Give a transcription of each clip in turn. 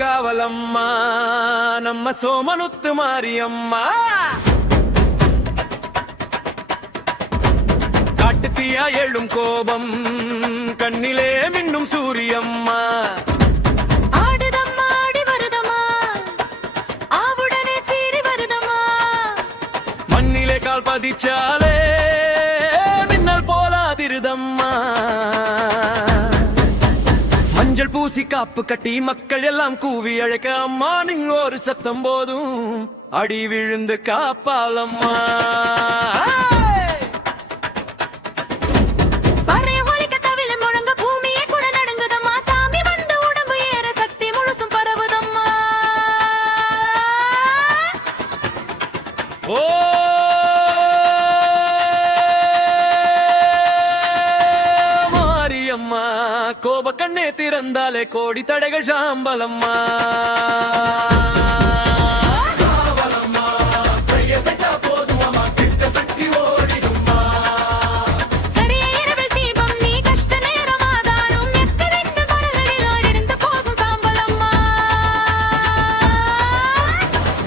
కావలమ్మా నమ్మ సోమనుత్తు మారియమ్మ காட்டுத்தீயா எழும் கோபம் கண்ணிலே மின்னும் சூரியம்மா ஆடுதம்மா ஆடி வருதம்மா ஆவுடனே சீறி வருதம்மா மண்ணிலே கால் பதிச்சாலே மின்னல் போலாதிருதம்மா மஞ்சள் பூசி காப்பு கட்டி மக்கள் எல்லாம் கூவி அழைக்க அம்மா நீங்க ஒரு சத்தம் போதும் அடி விழுந்து காப்பாலம்மா கோப கண்ணே திறந்தாலே கோடி தடைகள் சாம்பலம்மா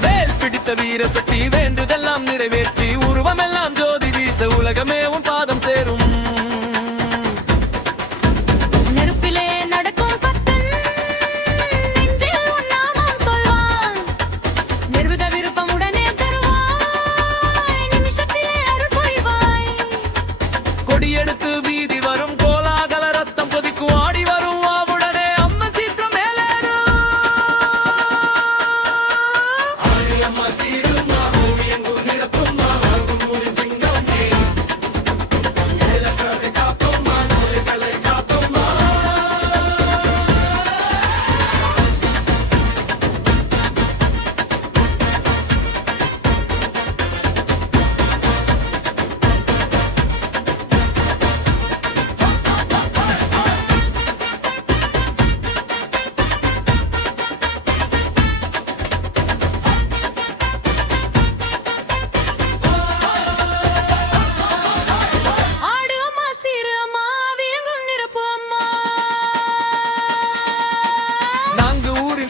வேல் பிடித்த வீர சக்தி வேண்டுதெல்லாம் நிறைவேற்றி உருவமெல்லாம் ஜோதி வீச உலகமேவும் பாதம் சேரும் எடுத்து வீதி வரும் கோலாகல ரத்தம் கொதிக்கும் ஆடி வரும் ஆவுடனே அம்மன் சீற்றம் மேலேறும் அம்மா சீரும் எங்கும் நிரப்பும் சிங்கம் காப்போம் நோய்களை காப்போம்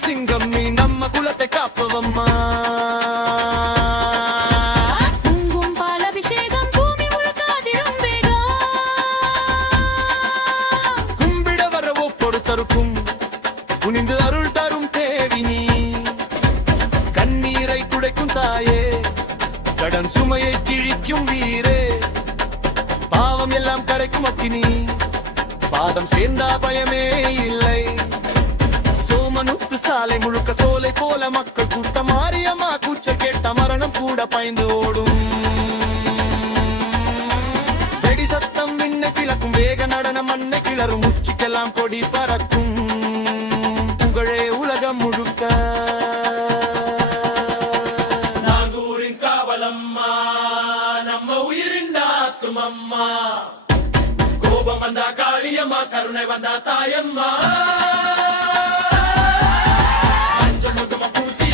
சிங்கம் நீ நம்ம குலத்தை காப்பவம்மா பொங்கும் பால் அபிஷேகம் பூமி முழுக்காதிடும் வேகம் கும்பிட வர ஒவ்வொருத்தருக்கும் குனிந்து அருள் தரும் தேவி நீ கண்ணீரை துடைக்கும் தாயே கடன் சுமையை கிழிக்கும் வீரே பாவம் எல்லாம் கரைக்கும் அக்கினி பாதம் சேர்ந்தா பயமே இல்லை சாலை முழுக்க சோலை போல மக்கள் கூட்டம் மாரியம்மா கூச்ச கேட்ட மரணம் கூட பாய்ந்து ஓடும் வெடி சத்தம் மின்ன கிழக்கும் வேக நடனம் மண்ணை கிளறும் உச்சிக்கெல்லாம் கொடி பறக்கும் புகழே உலகம் முழுக்க நாகூரின் காவலம்மா நம்ம உயிரின் ஆத்துமம்மா கோபம் வந்தா காளியம்மா கருணை வந்தா தாயம்மா Come on,